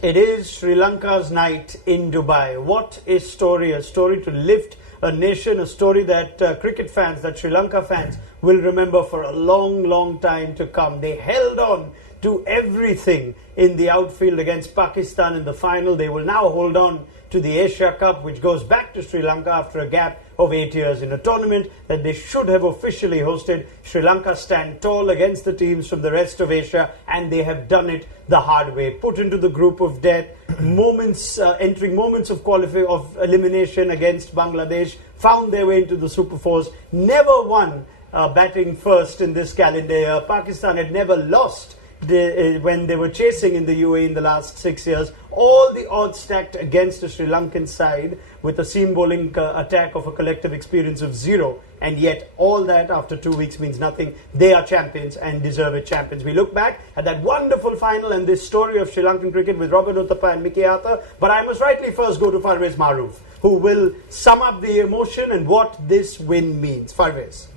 It is Sri Lanka's night in Dubai. What a story to lift a nation, a story that cricket fans, that Sri Lanka fans will remember for a long, long time to come. They held on to everything in the outfield against Pakistan in the final. They will now hold on to the Asia Cup, which goes back to Sri Lanka after a gap of 8 years in a tournament that they should have officially hosted. Sri Lanka stand tall against the teams from the rest of Asia, and they have done it the hard way. Put into the group of death, entering moments of elimination against Bangladesh, found their way into the Super Fours, never won batting first in this calendar year. Pakistan had never lost when they were chasing in the UAE in the last 6 years. All the odds stacked against the Sri Lankan side with a seam bowling attack of a collective experience of 0, and yet all that after 2 weeks means nothing. They are champions and deserved champions. We look back at that wonderful final and this story of Sri Lankan cricket with Robin Uthappa and Mickey Arthur, but I must rightly first go to Farveez Maharoof, who will sum up the emotion and what this win means. Farveez.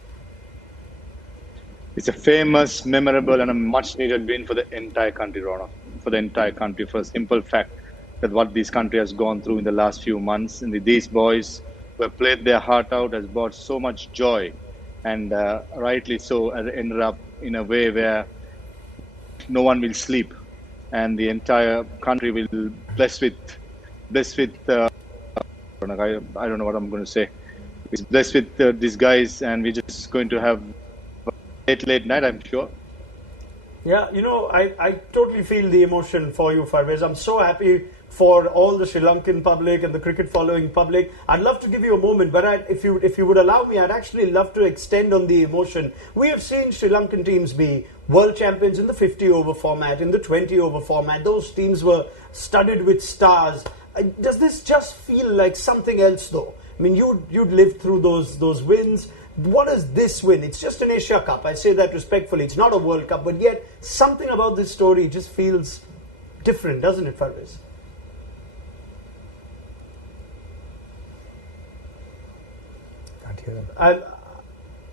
It's a famous, memorable, and a much-needed win for the entire country, Raunak. For the entire country, for a simple fact that what this country has gone through in the last few months, and these boys who have played their heart out has brought so much joy, and rightly so, ended up in a way where no one will sleep, and the entire country will blessed with. I don't know what I'm going to say. It's blessed with these guys, and we're just going to have late night, I'm sure. Yeah, I totally feel the emotion for you, Farveez. I'm so happy for all the Sri Lankan public and the cricket following public. I'd love to give you a moment, but if you would allow me, I'd actually love to extend on the emotion. We have seen Sri Lankan teams be world champions in the 50-over format, in the 20-over format. Those teams were studded with stars. Does this just feel like something else, though? I mean, you'd lived through those wins. What is this win? It's just an Asia Cup. I say that respectfully. It's not a World Cup, but yet something about this story just feels different, doesn't it, Farveez? Can't hear them.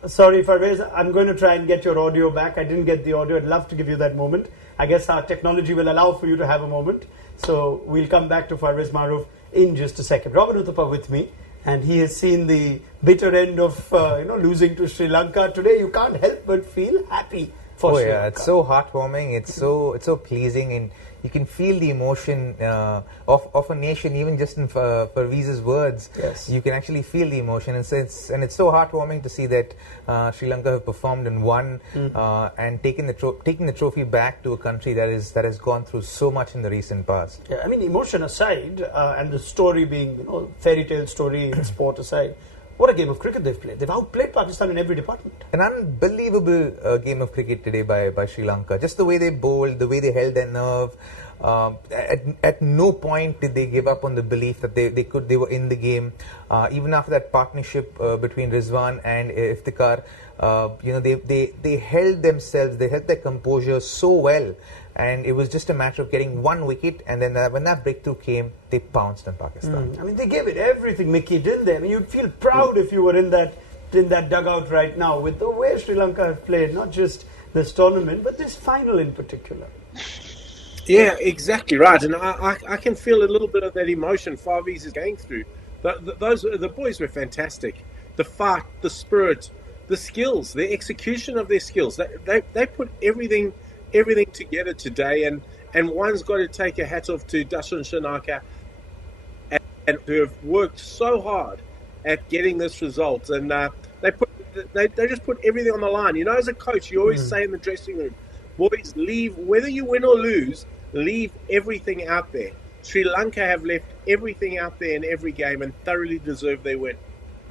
Sorry, Farveez. I'm going to try and get your audio back. I didn't get the audio. I'd love to give you that moment. I guess our technology will allow for you to have a moment. So we'll come back to Farveez Maharoof in just a second. Robin Uthappa with me. And he has seen the bitter end of losing to Sri Lanka today. You can't help but feel happy for Sri Lanka. It's so heartwarming. It's so pleasing, and you can feel the emotion of a nation, even just in Farveez's words. Yes. You can actually feel the emotion, and it's so heartwarming to see that Sri Lanka have performed and won and taking the trophy back to a country that has gone through so much in the recent past. Yeah, I mean, emotion aside, and the story being fairy tale story in sport aside, what a game of cricket they've played. They've outplayed Pakistan in every department. An unbelievable game of cricket today by Sri Lanka. Just the way they bowled, the way they held their nerve. At no point did they give up on the belief that they were in the game. Even after that partnership between Rizwan and Iftikhar, they held themselves, they held their composure so well. And it was just a matter of getting one wicket, and then when that breakthrough came, they pounced on Pakistan. I mean, they gave it everything, Mickey, didn't they? I mean, you'd feel proud if you were in that dugout right now with the way Sri Lanka have played, not just this tournament, but this final in particular. Yeah, exactly right. And I can feel a little bit of that emotion Farveez is going through. The boys were fantastic. The fight, the spirit, the skills, the execution of their skills. They put everything together today, and one's got to take a hat off to Dashan Shanaka and who have worked so hard at getting this result, and they just put everything on the line. As a coach, you always say in the dressing room, boys, leave, whether you win or lose, leave everything out there. Sri Lanka have left everything out there in every game and thoroughly deserve their win.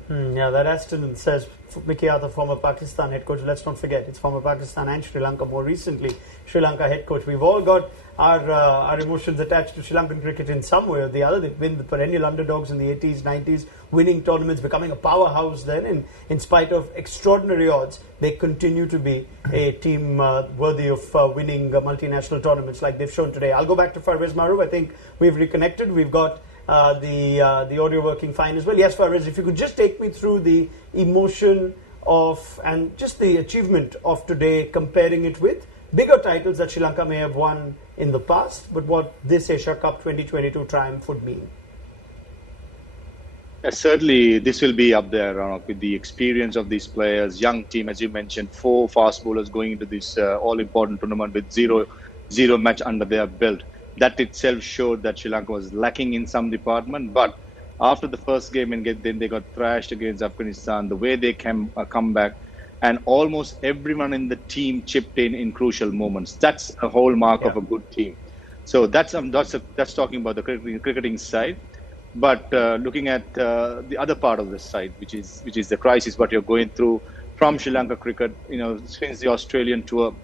Yeah, that Aston says Mickey Arthur, former Pakistan head coach. Let's not forget, it's former Pakistan and Sri Lanka, more recently Sri Lanka head coach. We've all got our emotions attached to Sri Lankan cricket in some way or the other. They've been the perennial underdogs in the 80s, 90s, winning tournaments, becoming a powerhouse then. And in spite of extraordinary odds, they continue to be a team worthy of winning multinational tournaments like they've shown today. I'll go back to Farveez Maharoof. I think we've reconnected. We've got the audio working fine as well. Yes, Farveez, if you could just take me through the emotion of and just the achievement of today, comparing it with bigger titles that Sri Lanka may have won in the past, but what this Asia Cup 2022 triumph would mean. Certainly, this will be up there with the experience of these players. Young team, as you mentioned, 4 fast bowlers going into this all-important tournament with zero match under their belt. That itself showed that Sri Lanka was lacking in some department. But after the first game, and then they got thrashed against Afghanistan, the way they come back, and almost everyone in the team chipped in crucial moments. That's a hallmark of a good team. So that's talking about the cricketing side. But looking at the other part of the side, which is the crisis what you're going through from Sri Lanka cricket, since the Australian tour,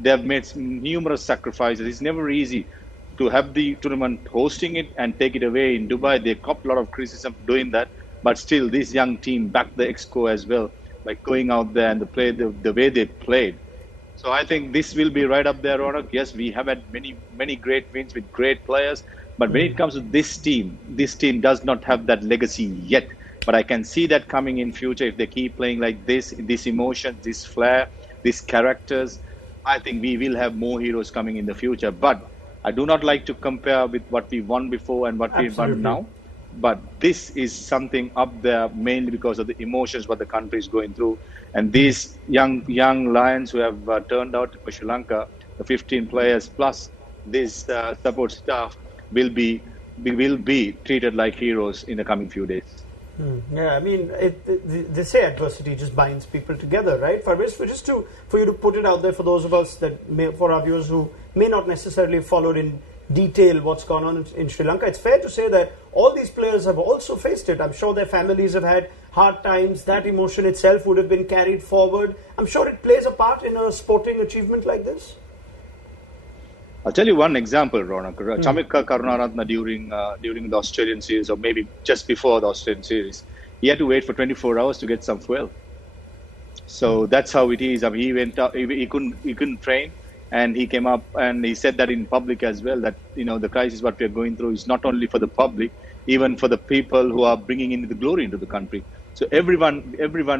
they have made numerous sacrifices. It's never easy to have the tournament hosting it and take it away in Dubai. They copped a lot of criticism for doing that, but still, this young team backed the Exco as well by going out there and the way they played. So I think this will be right up there, Raunak. Yes, we have had many great wins with great players. But when it comes to this team does not have that legacy yet. But I can see that coming in future if they keep playing like this emotion, this flair, these characters. I think we will have more heroes coming in the future. But I do not like to compare with what we won before and what we won now. But this is something up there mainly because of the emotions what the country is going through. And these young lions who have turned out for Sri Lanka, the 15 players plus this support staff, will be treated like heroes in the coming few days. Yeah, I mean, they say adversity just binds people together, right? Farveez, for you to put it out there for those of us for our viewers who may not necessarily followed in detail what's gone on in Sri Lanka, it's fair to say that all these players have also faced it. I'm sure their families have had hard times. That emotion itself would have been carried forward. I'm sure it plays a part in a sporting achievement like this. I'll tell you one example, Raunak. Chamika Karunaratne during the Australian series, or maybe just before the Australian series, he had to wait for 24 hours to get some fuel. So that's how it is. I mean, he went up, he couldn't train, and he came up and he said that in public as well, that the crisis what we are going through is not only for the public, even for the people who are bringing in the glory into the country. So everyone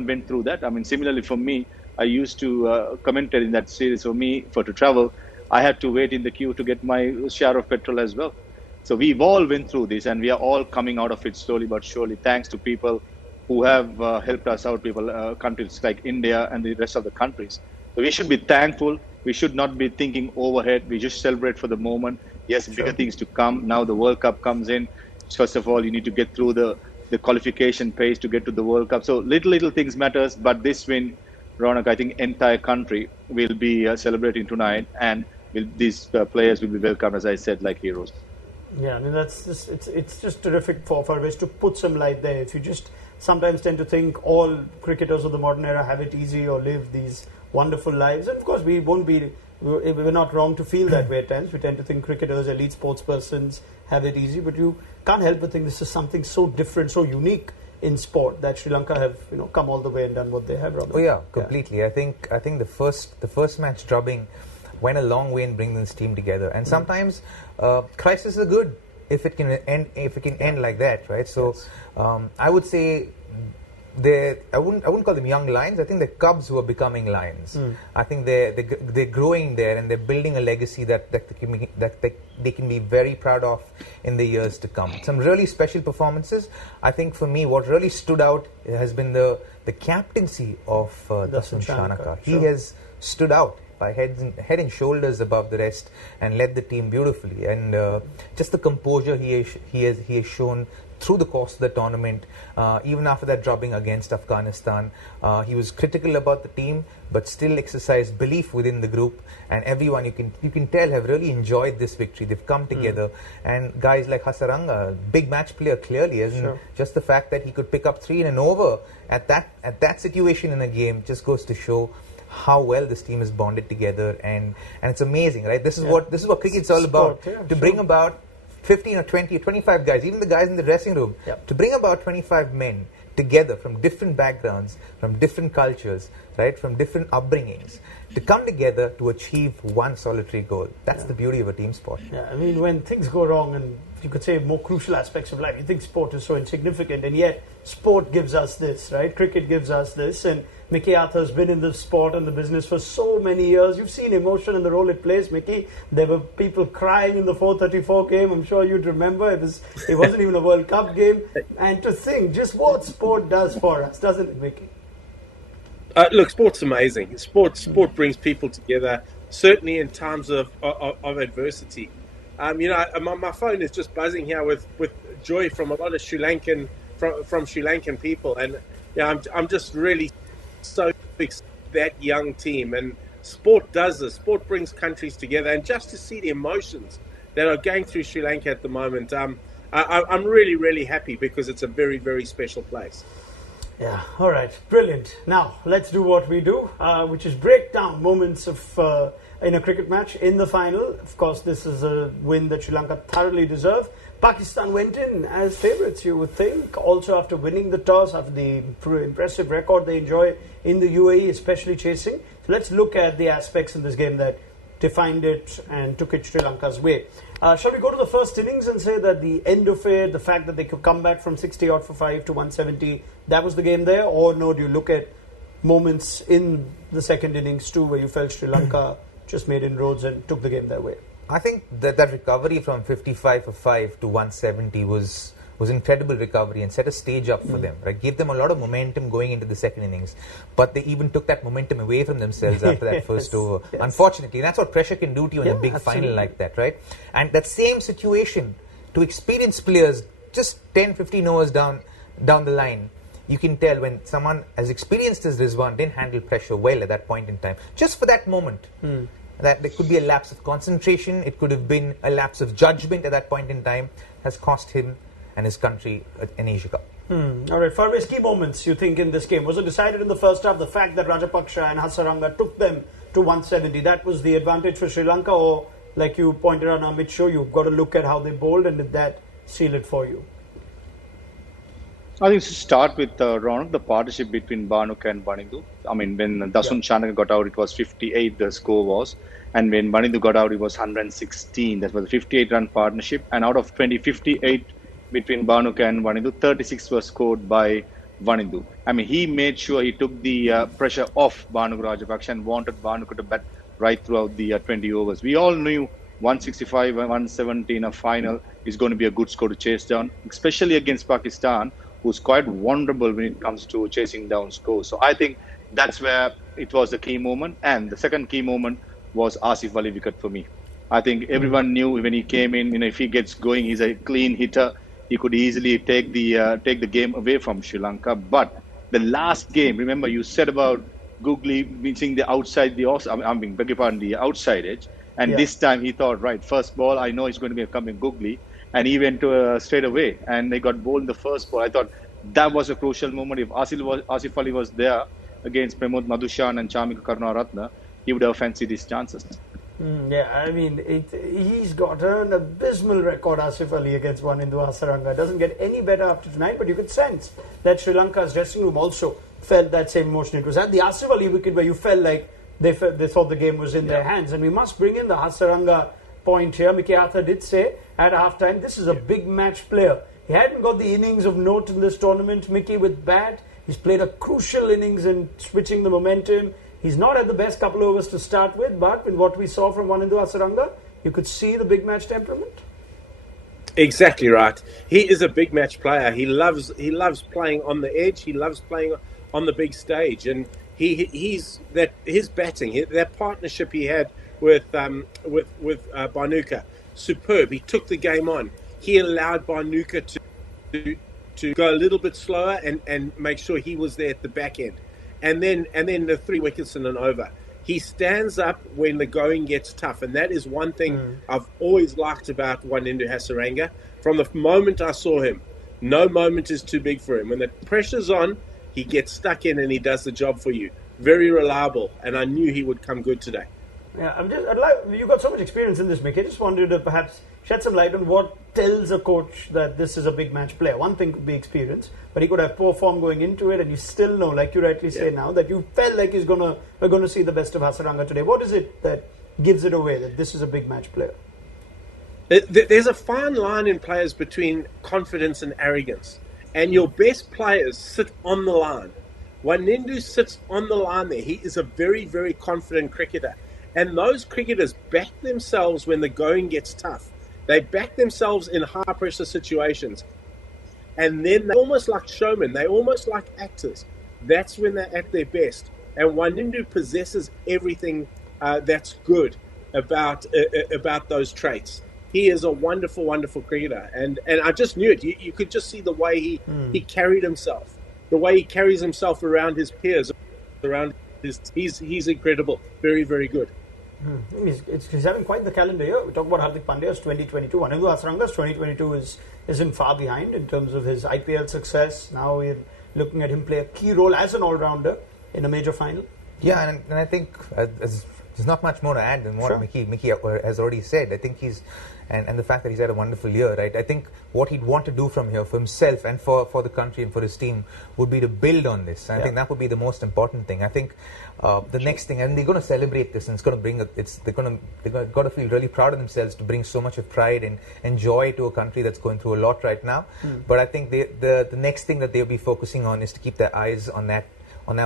went through that. I mean, similarly for me, I used to commentate in that series. For me, to travel, I had to wait in the queue to get my share of petrol as well. So we've all been through this, and we are all coming out of it slowly but surely, thanks to people who have helped us out, countries like India and the rest of the countries. So we should be thankful. We should not be thinking overhead. We just celebrate for the moment. Yes, bigger things to come. Now the World Cup comes in. First of all, you need to get through the qualification phase to get to the World Cup. So little things matters, but this win, Raunak, I think entire country will be celebrating tonight, and these players will be welcomed, as I said, like heroes. Yeah, I mean, it's just terrific for Farveez to put some light there. If you just sometimes tend to think all cricketers of the modern era have it easy or live these wonderful lives, and of course we're not wrong to feel that way at times. We tend to think cricketers, elite sports persons have it easy, but you can't help but think this is something so different, so unique in sport that Sri Lanka have come all the way and done what they have, Robin. Oh yeah, completely. Yeah. I think the first match drubbing went a long way in bringing this team together. And sometimes crises are good if it can end like that, right? So I would say I wouldn't call them young lions. I think they're cubs who are becoming lions. I think they're growing there, and they're building a legacy that they can be very proud of in the years to come. Some really special performances. I think for me, what really stood out has been the captaincy of Dasun Shanaka. He has stood out by head and shoulders above the rest and led the team beautifully. And just the composure he has shown through the course of the tournament, even after that drubbing against Afghanistan. He was critical about the team, but still exercised belief within the group. And everyone, you can tell, have really enjoyed this victory. They've come together. And guys like Hasaranga, big match player clearly, and just the fact that he could pick up 3 in an over at that situation in a game just goes to show how well this team is bonded together. And it's amazing, right? This is what cricket's all about. To bring about 15 or 20 or 25 guys, even the guys in the dressing room, to bring about 25 men together from different backgrounds, from different cultures, right, from different upbringings, to come together to achieve one solitary goal. That's the beauty of a team sport. Yeah, I mean, when things go wrong, and you could say more crucial aspects of life, you think sport is so insignificant, and yet sport gives us this, right? Cricket gives us this, and Mickey Arthur's been in the sport and the business for so many years. You've seen emotion and the role it plays, Mickey. There were people crying in the 434 game. I'm sure you'd remember. It wasn't even a World Cup game. And to think just what sport does for us, doesn't it, Mickey? Look, sport's amazing. Sport brings people together, certainly in times of adversity. My phone is just buzzing here with joy from a lot of Sri Lankan people, and I'm just really so excited that young team. And sport does this. Sport brings countries together, and just to see the emotions that are going through Sri Lanka at the moment, I'm really, really happy, because it's a very, very special place. Yeah, all right, brilliant. Now, let's do what we do, which is break down moments of in a cricket match in the final. Of course, this is a win that Sri Lanka thoroughly deserve. Pakistan went in as favourites, you would think, also after winning the toss, after the impressive record they enjoy in the UAE, especially chasing. So let's look at the aspects in this game that defined it and took it Sri Lanka's way. Shall we go to the first innings and say that the end of it, the fact that they could come back from 60 odd for 5 to 170, that was the game there? Or no, do you look at moments in the second innings too where you felt Sri Lanka just made inroads and took the game their way? I think that recovery from 55 for 5 to 170 was incredible recovery and set a stage up for them. Right, gave them a lot of momentum going into the second innings, but they even took that momentum away from themselves after that first over. Yes. Unfortunately, that's what pressure can do to you in a big final like that, right? And that same situation to experienced players, just 10, 15 overs down the line, you can tell when someone as experienced as Rizwan didn't handle pressure well at that point in time. Just for that moment. That there could be a lapse of concentration, it could have been a lapse of judgment at that point in time, has cost him and his country an Asia Cup. All right, Farveez, key moments you think in this game? Was it decided in the first half, the fact that Rajapaksa and Hasaranga took them to 170, that was the advantage for Sri Lanka? Or, like you pointed out, Amit Show, you've got to look at how they bowled, and did that seal it for you? I think to start with Raunak, the partnership between Bhanukha and Banindu. I mean, when Dasun Chanaka got out, it was 58, the score was. And when Banindu got out, it was 116. That was a 58-run partnership. And out of 58 between Bhanukha and Banindu, 36 were scored by Banindu. I mean, he made sure he took the pressure off Bhanukha Rajapaksa and wanted Bhanukha to bat right throughout the 20 overs. We all knew 165 and 170 in a final is going to be a good score to chase down, especially against Pakistan, who's quite vulnerable when it comes to chasing down scores. So I think that's where it was the key moment. And the second key moment was Asif Ali wicket for me. I think everyone knew when he came in, if he gets going, he's a clean hitter. He could easily take the game away from Sri Lanka. But the last game, remember you said about Googly missing the outside, the outside edge. And this time he thought, right, first ball, I know it's going to be coming Googly. And he went straight away, and they got bowled in the first ball. I thought that was a crucial moment. If Asif Ali was there against Pramod Madhushan and Chamika Karunaratne, he would have fancied his chances. I mean, he's got an abysmal record, Asif Ali, against Banindu Hasaranga. Doesn't get any better after tonight, but you could sense that Sri Lanka's dressing room also felt that same emotion. It was at the Asif Ali wicket where you felt like they thought the game was in their hands. And we must bring in the Hasaranga point here. Mickey Arthur did say at halftime, this is a big match player. He hadn't got the innings of note in this tournament, Mickey, with bat. He's played a crucial innings in switching the momentum. He's not had the best couple overs to start with, but in what we saw from Banindu Hasaranga, you could see the big match temperament. Exactly right. He is a big match player. He loves playing on the edge. He loves playing on the big stage, and his batting, that partnership he had with Bhanukha, superb. He took the game on. He allowed Bhanukha to go a little bit slower and make sure he was there at the back end. And then the 3 wickets in an over. He stands up when the going gets tough, and that is one thing I've always liked about Wanindu Hasaranga. From the moment I saw him, no moment is too big for him. When the pressure's on, he gets stuck in and he does the job for you. Very reliable, and I knew he would come good today. Yeah, you've got so much experience in this, Mickey. I just wanted to perhaps shed some light on what tells a coach that this is a big match player? One thing could be experience, but he could have poor form going into it, and you still know, like you rightly say now, that you felt like we're gonna see the best of Hasaranga today. What is it that gives it away that this is a big match player? There's a fine line in players between confidence and arrogance, and your best players sit on the line. Wanindu sits on the line there. He is a very, very confident cricketer. And those cricketers back themselves when the going gets tough. They back themselves in high-pressure situations. And then they're almost like showmen. They're almost like actors. That's when they're at their best. And Wanindu possesses everything that's good about those traits. He is a wonderful, wonderful cricketer. And I just knew it. You could just see the way he carried himself. The way he carries himself around his peers, he's incredible. Very, very good. He's having quite the calendar year. We talk about Hardik Pandya's 2022. Wanindu Hasaranga's 2022 isn't far behind in terms of his IPL success. Now we're looking at him play a key role as an all-rounder in a major final. Yeah, and I think there's not much more to add than what Mickey has already said. I think and the fact that he's had a wonderful year, right? I think what he'd want to do from here for himself and for the country and for his team would be to build on this. And I think that would be the most important thing. I think the next thing, and they're going to celebrate this, and it's going to bring they've got to feel really proud of themselves to bring so much of pride and joy to a country that's going through a lot right now. But I think the next thing that they'll be focusing on is to keep their eyes on that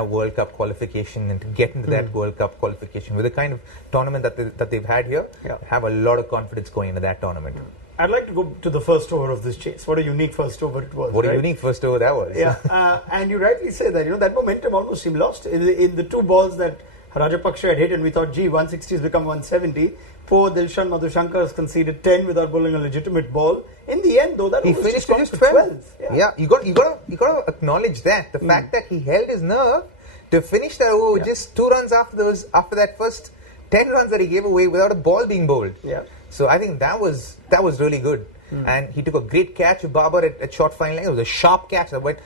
World Cup qualification and to get into that World Cup qualification with the kind of tournament that they've had here. Have a lot of confidence going into that tournament. I'd like to go to the first over of this chase. What a unique first over it was. What a unique first over that was. Yeah, and you rightly say that, that momentum almost seemed lost in the two balls that Rajapaksa had hit, and we thought, 160 has become 170. Poor Dilshan Madhushankar has conceded 10 without bowling a legitimate ball. In the end, though, he finished with just 12. Yeah, you got to acknowledge that the fact that he held his nerve to finish that over with just 2 runs after that first 10 runs that he gave away without a ball being bowled. Yeah. So I think that was really good. And he took a great catch of Babar at short fine leg. It was a sharp catch that went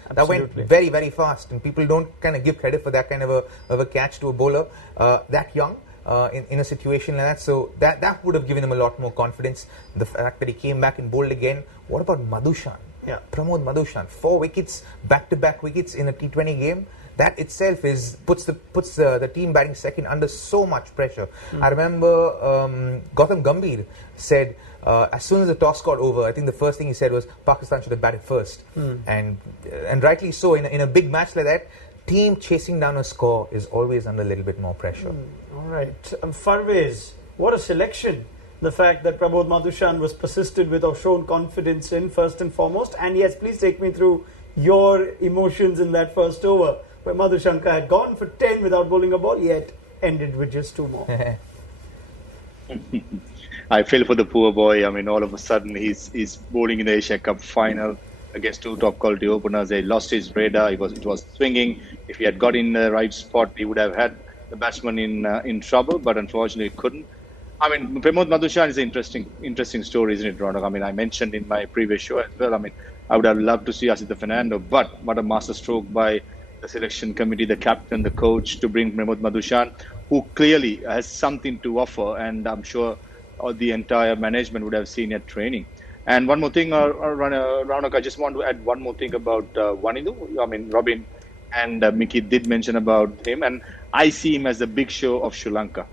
very, very fast. And people don't kind of give credit for that kind of a catch to a bowler that young. In a situation like that, so that would have given him a lot more confidence. The fact that he came back and bowled again. What about Madhushan? Pramod Madhushan, 4 wickets, back-to-back wickets in a T20 game. That itself puts the team batting second under so much pressure. I remember Gautam Gambhir said as soon as the toss got over, I think the first thing he said was Pakistan should have batted first, and rightly so. In a big match like that, team chasing down a score is always under a little bit more pressure. All right. Farveez, what a selection. The fact that Pramod Madhushan was persisted with or shown confidence in, first and foremost. And yes, please take me through your emotions in that first over, where Madhushankar had gone for 10 without bowling a ball, yet ended with just 2 more. I feel for the poor boy. I mean, all of a sudden he's bowling in the Asia Cup final against 2 top quality openers. He lost his radar. It was swinging. If he had got in the right spot, he would have had the batsman in trouble, but unfortunately couldn't. I mean, Pramod Madhushan is an interesting story, isn't it, Raunak? I mean, I mentioned in my previous show as well. I mean, I would have loved to see Asita Fernando, but what a masterstroke by the selection committee, the captain, the coach, to bring Pramod Madhushan, who clearly has something to offer, and I'm sure the entire management would have seen at training. And one more thing, Raunak, I just want to add one more thing about Wanindu. I mean, Robin and Mickey did mention about him, and I see him as the big show of Sri Lanka.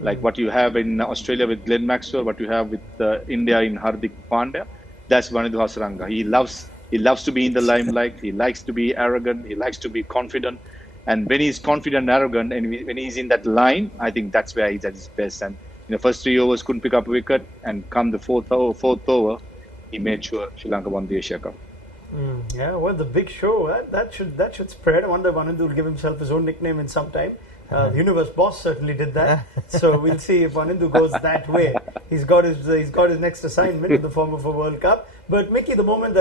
Like what you have in Australia with Glenn Maxwell, what you have with India in Hardik Pandya, that's Wanindu Hasaranga. He loves to be in the limelight. He likes to be arrogant. He likes to be confident. And when he's confident and arrogant, and when he's in that line, I think that's where he's at his best. And in the first 3 overs, couldn't pick up a wicket, and come the fourth over, he made sure Sri Lanka won the Asia Cup. Yeah, well, the big show that should spread. I wonder if Wanindu will give himself his own nickname in some time. Universe Boss certainly did that, so we'll see if Wanindu goes that way. He's got his next assignment in the form of a World Cup. But Mickey, the moments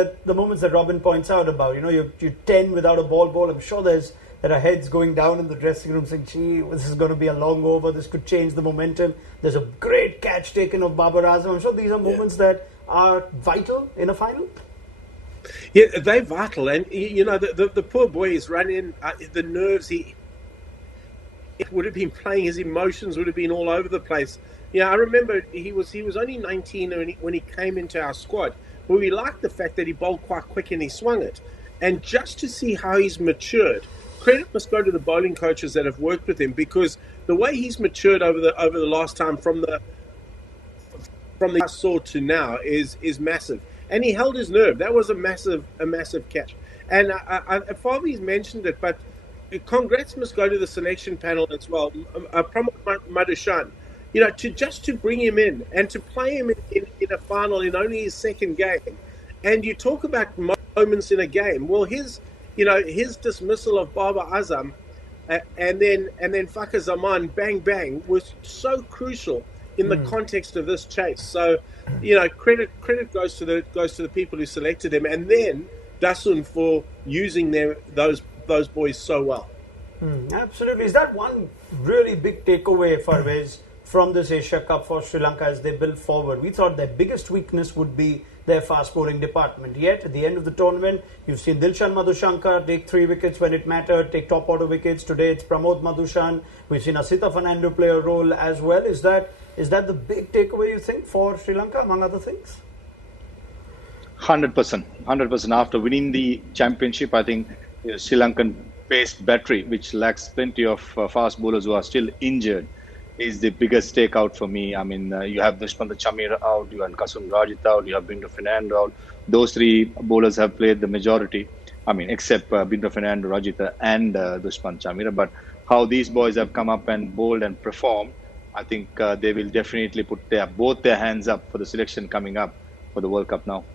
that Robin points out about, you're 10 without a ball. I'm sure there are heads going down in the dressing room saying, "Gee, this is going to be a long over. This could change the momentum." There's a great catch taken of Babar Azam. I'm sure these are moments that are vital in a final. Yeah, they're vital, and the poor boy is running. The nerves, it would have been playing. His emotions would have been all over the place. I remember he was only 19 when he came into our squad. But we liked the fact that he bowled quite quick and he swung it. And just to see how he's matured, credit must go to the bowling coaches that have worked with him, because the way he's matured over the last time from the I saw to now is massive. And he held his nerve. That was a massive catch. And Farveez mentioned it, but congrats must go to the selection panel as well. Pramod Madhushan, to bring him in and to play him in a final in only his second game. And you talk about moments in a game. Well, his dismissal of Babar Azam and then Fakhar Zaman, bang bang, was so crucial in the context of this chase. So, credit goes to the people who selected him, and then Dasun for using those boys so well. Absolutely. Is that one really big takeaway, Farveez, from this Asia Cup for Sri Lanka as they build forward? We thought their biggest weakness would be their fast bowling department. Yet, at the end of the tournament, you've seen Dilshan Madhushankar take 3 wickets when it mattered, take top order wickets. Today, it's Pramod Madhushan. We've seen Asita Fernando play a role as well. Is that the big takeaway, you think, for Sri Lanka, among other things? 100%. After winning the championship, I think Sri Lankan pace battery, which lacks plenty of fast bowlers who are still injured, is the biggest takeout for me. I mean, you have Dushman Chamira out, you have Kasum Rajit out, you have Binder Fernando out. Those 3 bowlers have played the majority. I mean, except Binder Fernando, Rajita and Dushman Chamira. But how these boys have come up and bowled and performed, I think they will definitely put both their hands up for the selection coming up for the World Cup now.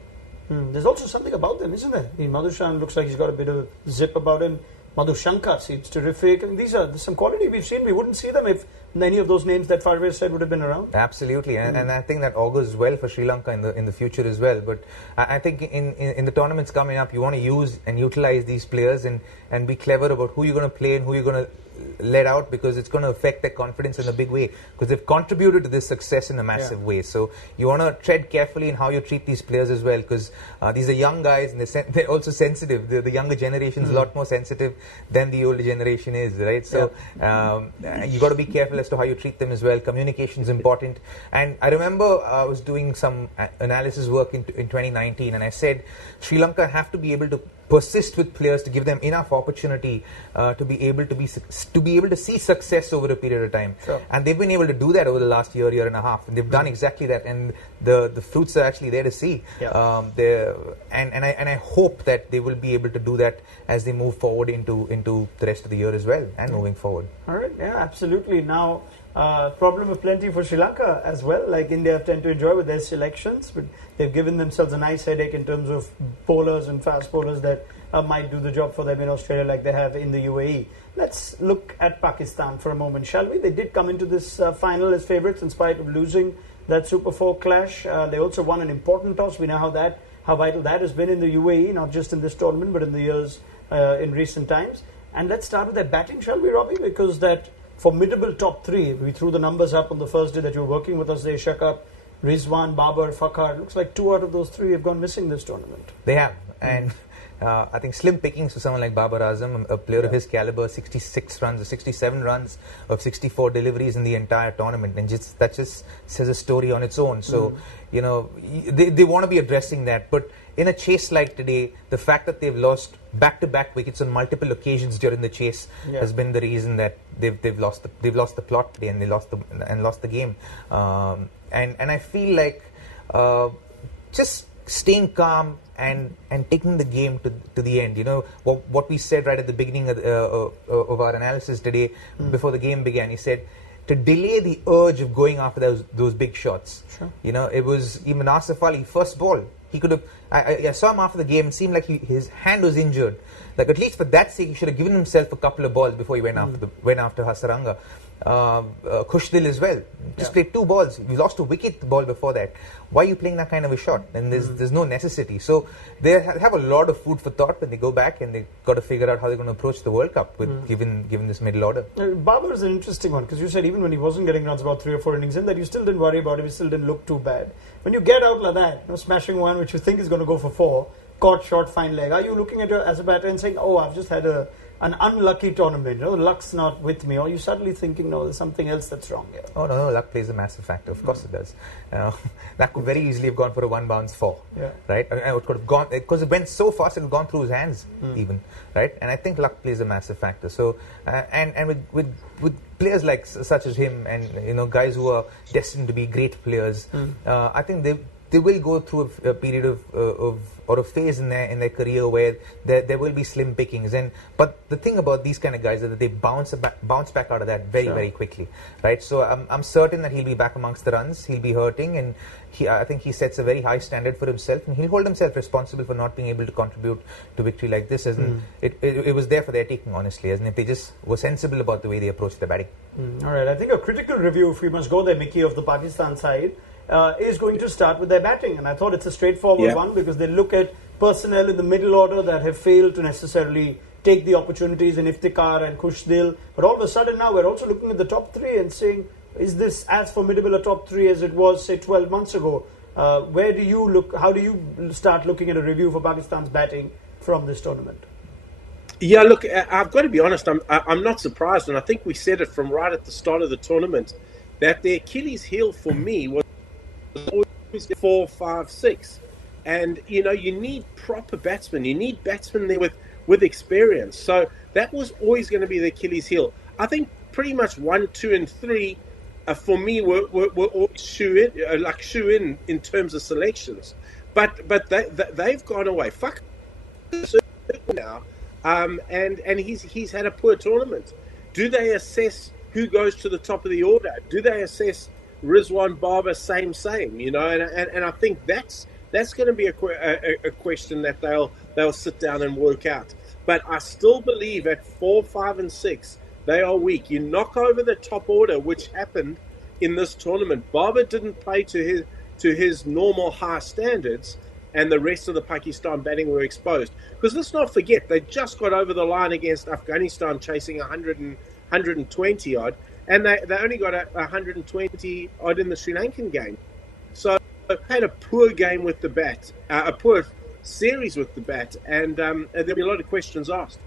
There's also something about them, isn't there? Madhushan looks like he's got a bit of zip about him. Madhushankar seems terrific. I mean, there's some quality we've seen. We wouldn't see them if any of those names that Farveez said would have been around. Absolutely, and I think that augurs well for Sri Lanka in the future as well. But I think in the tournaments coming up, you want to use and utilize these players and be clever about who you're going to play and who you're going to let out, because it's going to affect their confidence in a big way, because they've contributed to this success in a massive way. So you want to tread carefully in how you treat these players as well, because these are young guys and they're also sensitive. The younger generation is a lot more sensitive than the older generation is, right? So you got to be careful as to how you treat them as well. Communication is important. And I remember I was doing some analysis work in 2019, and I said Sri Lanka have to be able to persist with players to give them enough opportunity to be able to see success over a period of time. Sure. And they've been able to do that over the last year and a half, and they've done exactly that, and the fruits are actually there to see. And I hope that they will be able to do that as they move forward into the rest of the year as well, and moving forward. All right, absolutely. Now, problem of plenty for Sri Lanka as well. Like India tend to enjoy with their selections, but they've given themselves a nice headache in terms of bowlers and fast bowlers that might do the job for them in Australia like they have in the UAE. Let's look at Pakistan for a moment, shall we? They did come into this final as favourites in spite of losing that Super 4 clash. They also won an important toss. We know how vital that has been in the UAE, not just in this tournament, but in the years in recent times. And let's start with their batting, shall we, Robbie? Because that formidable top 3, we threw the numbers up on the first day that you were working with us, the Asia Cup. Rizwan, Babar, Fakhar. Looks like 2 out of those 3 have gone missing this tournament. They have. And I think slim pickings for someone like Babar Azam, a player of his caliber, 66 runs or 67 runs of 64 deliveries in the entire tournament. And that just says a story on its own. So, they want to be addressing that. But in a chase like today, the fact that they've lost back-to-back wickets on multiple occasions during the chase has been the reason that they've lost the plot today, and they lost the game. And I feel like just staying calm and taking the game to the end. What we said right at the beginning of our analysis today, before the game began. He said to delay the urge of going after those big shots. Sure. It was even Asif Ali, first ball. He could have. I saw him after the game. It seemed like his hand was injured. Like, at least for that sake, he should have given himself a couple of balls before he went after Hasaranga. Kushdil as well. Just played 2 balls. We lost a wicket the ball before that. Why are you playing that kind of a shot? And there's no necessity. So they have a lot of food for thought when they go back, and they got to figure out how they're going to approach the World Cup with given this middle order. Babar is an interesting one, because you said even when he wasn't getting runs about 3 or 4 innings in, that you still didn't worry about him. He still didn't look too bad. When you get out like that, smashing one which you think is going to go for 4, caught short, fine leg. Are you looking at as a batter and saying, "Oh, I've just had a an unlucky tournament, luck's not with me, or you suddenly thinking, no, there's something else that's wrong here? Oh, no, luck plays a massive factor. Of course it does. That could very easily have gone for a one bounce four, right? I mean, it could have gone, because it went so fast, it had gone through his hands even, right? And I think luck plays a massive factor. So, and with players like such as him, and guys who are destined to be great players, I think they will go through a period of or a phase in their career where there will be slim pickings. But the thing about these kind of guys is that they bounce back out of that very, very quickly, right? So I'm certain that he'll be back amongst the runs. He'll be hurting, and I think he sets a very high standard for himself, and he'll hold himself responsible for not being able to contribute to victory like this. It was there for their taking, honestly, as if they just were sensible about the way they approached their batting. All right, I think a critical review, if we must go there, Mickey, of the Pakistan side, is going to start with their batting, and I thought it's a straightforward one, because they look at personnel in the middle order that have failed to necessarily take the opportunities in Iftikhar and Kushdil, but all of a sudden now we're also looking at the top three and saying, is this as formidable a top three as it was, say, 12 months ago? Where do you look? How do you start looking at a review for Pakistan's batting from this tournament? Yeah, look, I've got to be honest, I'm not surprised, and I think we said it from right at the start of the tournament, that the Achilles heel for me was always 4, 5, 6. And, you need proper batsmen. You need batsmen there with experience. So that was always going to be the Achilles heel. I think pretty much 1, 2, and 3 for me were always shoe in terms of selections. But they've gone away. Fuck now. And he's had a poor tournament. Do they assess who goes to the top of the order? Do they assess Rizwan, Babar, same? And I think that's going to be a question that they'll sit down and work out. But I still believe at 4, 5, and 6 they are weak. You knock over the top order, which happened in this tournament. Babar didn't play to his normal high standards, and the rest of the Pakistan batting were exposed. Because let's not forget, they just got over the line against Afghanistan chasing 120 odd, and they only got 120 odd in the Sri Lankan game. So they had a poor game with the bat, a poor series with the bat, and there'll be a lot of questions asked.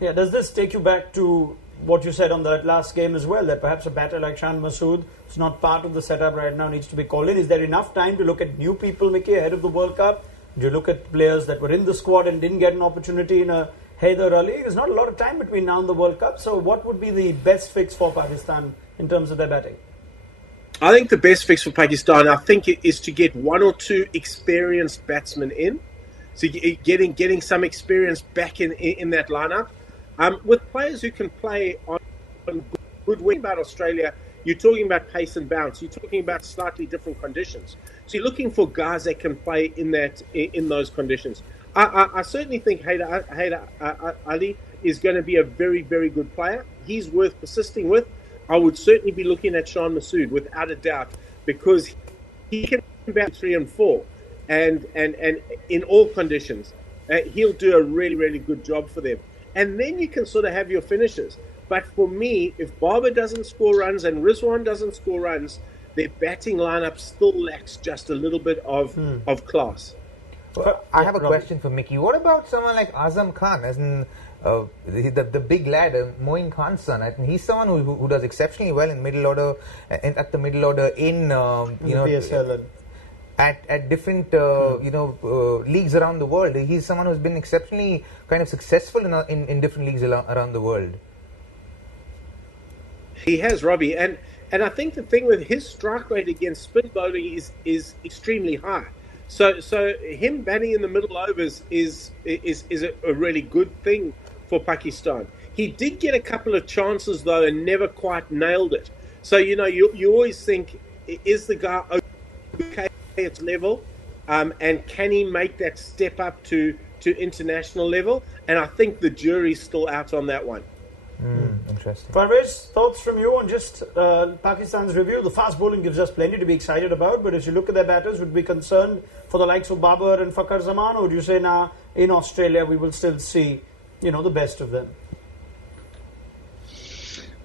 Yeah, does this take you back to what you said on that last game as well, that perhaps a batter like Shan Masood is not part of the setup right now, needs to be called in? Is there enough time to look at new people, Mickey, ahead of the World Cup? Do you look at players that were in the squad and didn't get an opportunity in a Haider Ali? There's not a lot of time between now and the World Cup, so what would be the best fix for Pakistan in terms of their batting? I think the best fix for Pakistan, I think, is to get 1 or 2 experienced batsmen in. So getting some experience back in that lineup. With players who can play on good wind. About Australia, you're talking about pace and bounce. You're talking about slightly different conditions. So you're looking for guys that can play in those conditions. I certainly think Haider Ali is going to be a very, very good player. He's worth persisting with. I would certainly be looking at Shan Masood without a doubt, because he can bat 3 and 4, and in all conditions, he'll do a really, really good job for them. And then you can sort of have your finishers. But for me, if Babar doesn't score runs and Rizwan doesn't score runs, their batting lineup still lacks just a little bit of class. Well, I have a question for Mickey. What about someone like Azam Khan, as in the big lad, Moin Khan's son? I think he's someone who does exceptionally well in middle order, at the middle order in PSL. At different leagues around the world. He's someone who's been exceptionally kind of successful in different leagues around the world. He has, Robbie, and I think the thing with his strike rate against spin bowling is extremely high. So him batting in the middle overs is a really good thing for Pakistan. He did get a couple of chances though and never quite nailed it. So you always think, is the guy okay at its level, and can he make that step up to international level? And I think the jury's still out on that one. Interesting. Farveez, thoughts from you on just Pakistan's review? The fast bowling gives us plenty to be excited about, but as you look at their batters, would be concerned for the likes of Babar and Fakhar Zaman, or would you say now in Australia we will still see the best of them?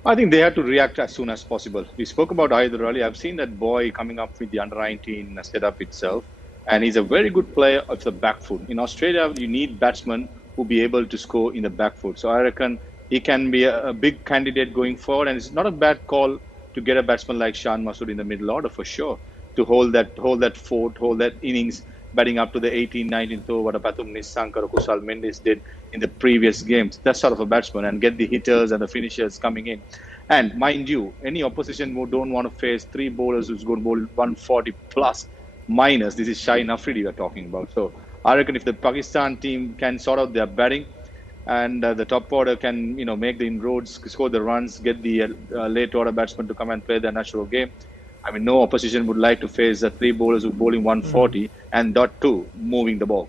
I think they have to react as soon as possible. We spoke about Haider Ali. I've seen that boy coming up with the under-19 setup itself, and he's a very good player of the back foot. In Australia, you need batsmen will be able to score in the back foot. So I reckon he can be a big candidate going forward, and it's not a bad call to get a batsman like Shan Masood in the middle order for sure, to hold that fort, hold that innings, batting up to the 18th, 19th over, what Pathum Nissanka or Kusal Mendes did in the previous games. That sort of a batsman, and get the hitters and the finishers coming in. And mind you, any opposition who don't want to face three bowlers who's going to bowl 140 plus minus, this is Shaheen Afridi we're talking about. So I reckon if the Pakistan team can sort out their batting, and the top order can, make the inroads, score the runs, get the late order batsmen to come and play their natural game. I mean, no opposition would like to face the three bowlers who are bowling 140 and dot two moving the ball.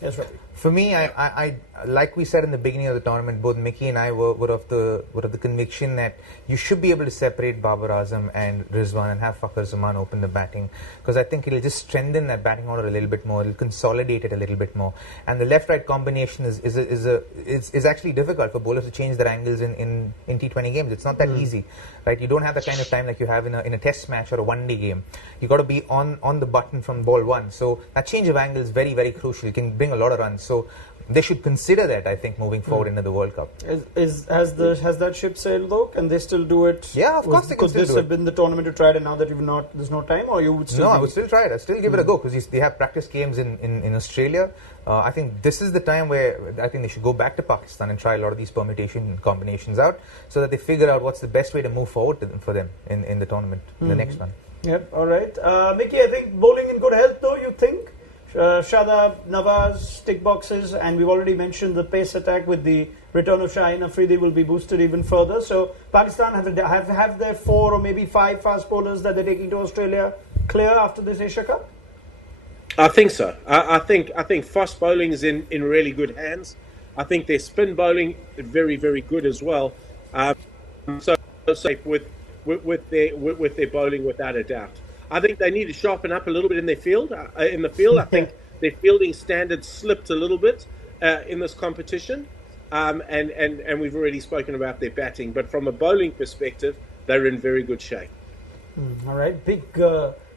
Yes, right. For me, I like we said in the beginning of the tournament, both Mickey and I were of the conviction that you should be able to separate Babar Azam and Rizwan and have Fakhar Zaman open the batting, because I think it'll just strengthen that batting order a little bit more. It'll consolidate it a little bit more. And the left-right combination is actually difficult for bowlers to change their angles in T20 games. It's not that easy, right? You don't have the kind of time like you have in a test match or a one-day game. You got to be on the button from ball one. So that change of angle is very, very crucial. It can bring a lot of runs. So they should consider that, I think, moving forward into the World Cup. Has that ship sailed though? Can they still do it? Yeah, of course they can still do it. Could this have been the tournament to try it, and now that there's no time, or you would still? No, I would still try it. I'd still give it a go, because they have practice games in Australia. I think this is the time where I think they should go back to Pakistan and try a lot of these permutation and combinations out, so that they figure out what's the best way to move forward for them in the tournament, the next one. Yep. All right, Mickey. I think bowling in good health, though. You think? Shadab, Nawaz, tick boxes, and we've already mentioned the pace attack with the return of Shaheen Afridi will be boosted even further. So Pakistan have their 4 or maybe 5 fast bowlers that they're taking to Australia clear after this Asia Cup? I think so. I think fast bowling is in really good hands. I think their spin bowling is very, very good as well. So safe with their bowling without a doubt. I think they need to sharpen up a little bit in their field. I think their fielding standards slipped a little bit in this competition, and we've already spoken about their batting. But from a bowling perspective, they're in very good shape. All right, big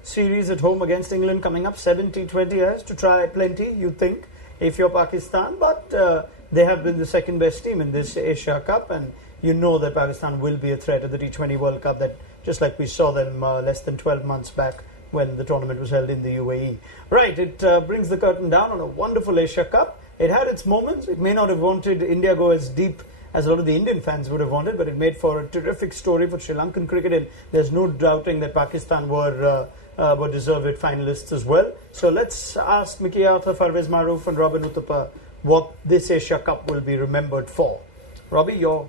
series at home against England coming up. 70-20 has to try plenty, you think, if you're Pakistan. But they have been the second best team in this Asia Cup, and you know that Pakistan will be a threat at the T20 World Cup, that just like we saw them less than 12 months back when the tournament was held in the UAE. Right, it brings the curtain down on a wonderful Asia Cup. It had its moments. It may not have wanted India go as deep as a lot of the Indian fans would have wanted, but it made for a terrific story for Sri Lankan cricket, and there's no doubting that Pakistan were deserved finalists as well. So let's ask Mickey Arthur, Farveez Maharoof and Robin Uthappa what this Asia Cup will be remembered for. Robbie, your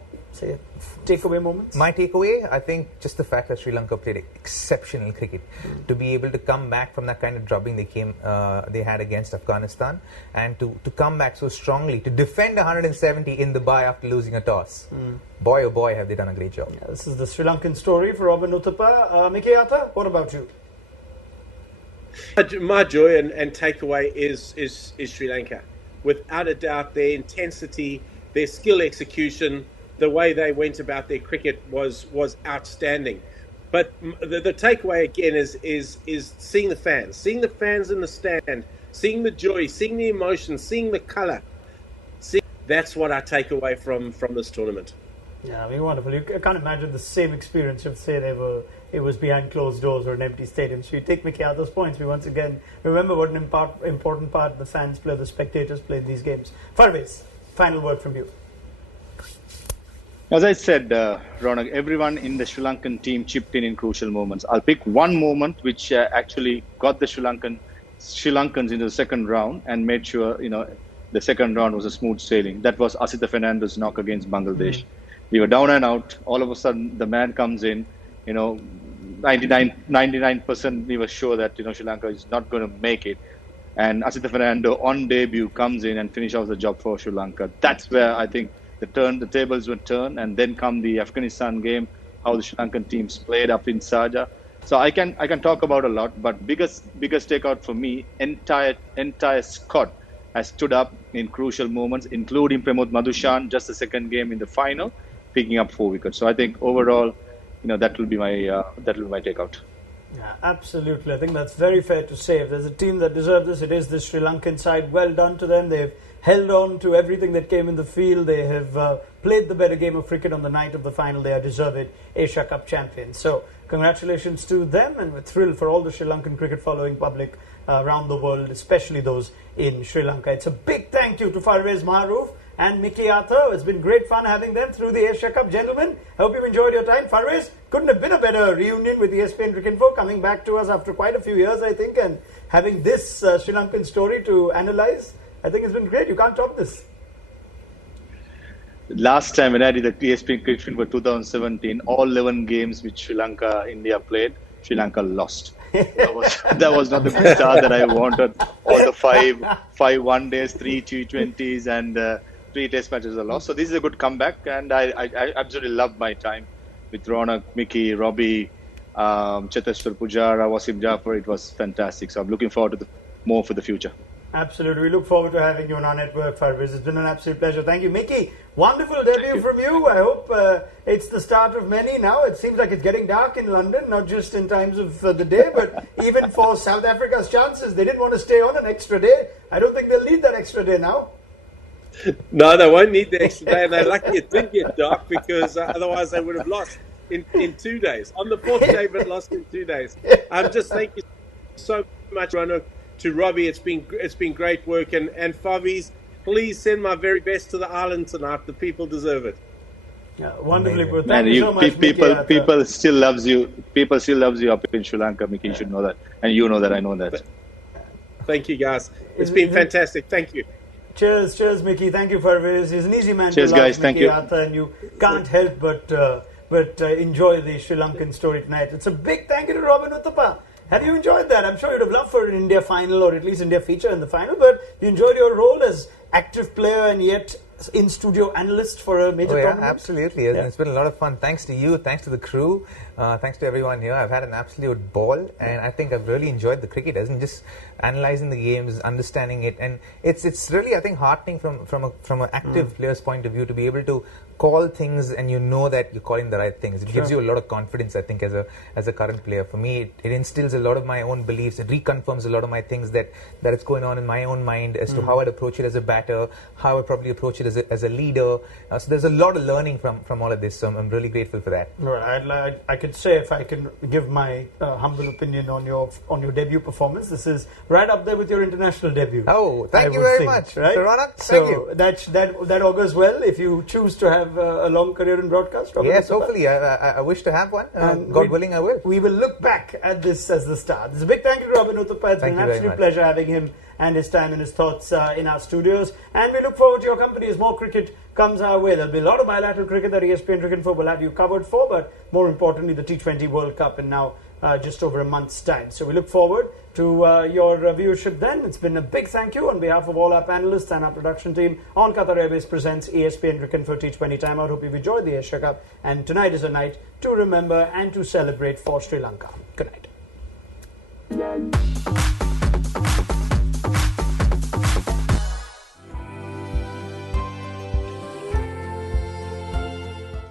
takeaway moments? My takeaway, I think, just the fact that Sri Lanka played exceptional cricket. To be able to come back from that kind of drubbing they had against Afghanistan, and to come back so strongly, to defend 170 in Dubai after losing a toss. Boy, oh boy, have they done a great job. Yeah, this is the Sri Lankan story for Robin Uthappa. Mickey Arthur, what about you? My joy and takeaway is Sri Lanka. Without a doubt, their intensity, their skill execution, the way they went about their cricket was outstanding. But the takeaway again is seeing the fans in the stand, seeing the joy, seeing the emotion, seeing the colour. That's what I take away from this tournament. Yeah, I mean, wonderful. You can't imagine the same experience if, say, it was behind closed doors or an empty stadium. So you take Mickey Arthur's points. We once again remember what an important part the fans play, the spectators play in these games. Farveez, final word from you. As I said, Raunak, everyone in the Sri Lankan team chipped in crucial moments. I'll pick one moment which actually got the Sri Lankans into the second round and made sure, the second round was a smooth sailing. That was Asita Fernando's knock against Bangladesh. We were down and out. All of a sudden, the man comes in. 99% we were sure that Sri Lanka is not going to make it. And Asita Fernando on debut comes in and finishes off the job for Sri Lanka. That's where I think the tables were turned, and then come the Afghanistan game, how the Sri Lankan teams played up in Sharjah. So I can talk about a lot, but biggest takeout for me, entire squad has stood up in crucial moments, including Pramod Madushan, just the second game in the final, picking up 4 wickets. So I think overall, that will be my takeout. Yeah, absolutely. I think that's very fair to say. If there's a team that deserves this, it is the Sri Lankan side. Well done to them. They've held on to everything that came in the field. They have played the better game of cricket on the night of the final. They are deserved Asia Cup champions. So congratulations to them, and we're thrilled for all the Sri Lankan cricket following public around the world, especially those in Sri Lanka. It's a big thank you to Farveez, Maharoof and Mickey Arthur. It's been great fun having them through the Asia Cup. Gentlemen, I hope you enjoyed your time. Farveez, couldn't have been a better reunion with ESPN Cricket Info, coming back to us after quite a few years, I think, and having this Sri Lankan story to analyze. I think it's been great. You can't top this. Last time when I did the ESPN Cricket Info 2017, all 11 games which Sri Lanka, India played, Sri Lanka lost. That was not the good start that I wanted. All the five one-days, 3 T20s and 3 test matches are lost. So this is a good comeback, and I absolutely loved my time with Raunak, Mickey, Robbie, Cheteshwar Pujara, Wasim Jafar. It was fantastic. So I'm looking forward to more for the future. Absolutely. We look forward to having you on our network, Farveez. It's been an absolute pleasure. Thank you. Mickey, wonderful debut from you. I hope it's the start of many now. It seems like it's getting dark in London, not just in times of the day, but even for South Africa's chances. They didn't want to stay on an extra day. I don't think they'll need that extra day now. No, they won't need the extra day, and they're lucky it did get dark, because otherwise they would have lost in 2 days. On the 4th day, but lost in 2 days. Just thank you so much, Raunak. To Robbie, it's been great work, and Farveez, please send my very best to the island tonight. The people deserve it. Yeah, wonderfully put. Thank you so much, people still loves you. People still loves you up in Sri Lanka, Mickey. You should know that, and you know that. I know that. Thank you, guys. It's been fantastic. Thank you. Cheers, Mickey. Thank you, Farveez. He's an easy man cheers, to love, guys. Thank Mickey you. Arthur, and you can't help but enjoy the Sri Lankan story tonight. It's a big thank you to Robin Uthappa. Have you enjoyed that? I'm sure you'd have loved for an India final, or at least India feature in the final, but you enjoyed your role as active player and yet in-studio analyst for a major tournament? Absolutely. Yeah. It's been a lot of fun. Thanks to you, thanks to the crew, thanks to everyone here. I've had an absolute ball, and I think I've really enjoyed the cricket, isn't just analysing the games, understanding it, and it's really, I think, heartening from an active player's point of view to be able to call things and you know that you're calling the right things. It gives you a lot of confidence, I think, as a current player. For me, it instills a lot of my own beliefs. It reconfirms a lot of my things that is going on in my own mind as to how I'd approach it as a batter, how I'd probably approach it as a leader. So there's a lot of learning from all of this. So I'm really grateful for that. Right. I could say, if I can give my humble opinion on your debut performance, this is right up there with your international debut. Oh, thank you very much, right? Raunak, thank you. That augurs well if you choose to have a long career in broadcast. Yes, hopefully. I wish to have one. God willing, I will. We will look back at this as the start. It's a big thank you to Robin Uthappa. It's been an absolute pleasure having him and his time and his thoughts in our studios. And we look forward to your company as more cricket comes our way. There'll be a lot of bilateral cricket that ESPN Cricket Info will have you covered for, but more importantly, the T20 World Cup in now just over a month's time. So we look forward to your viewership then. It's been a big thank you on behalf of all our panelists and our production team on Qatar Airways presents ESPN Cricket Info T20 Timeout. Hope you've enjoyed the Asia Cup, and tonight is a night to remember and to celebrate for Sri Lanka. Good night.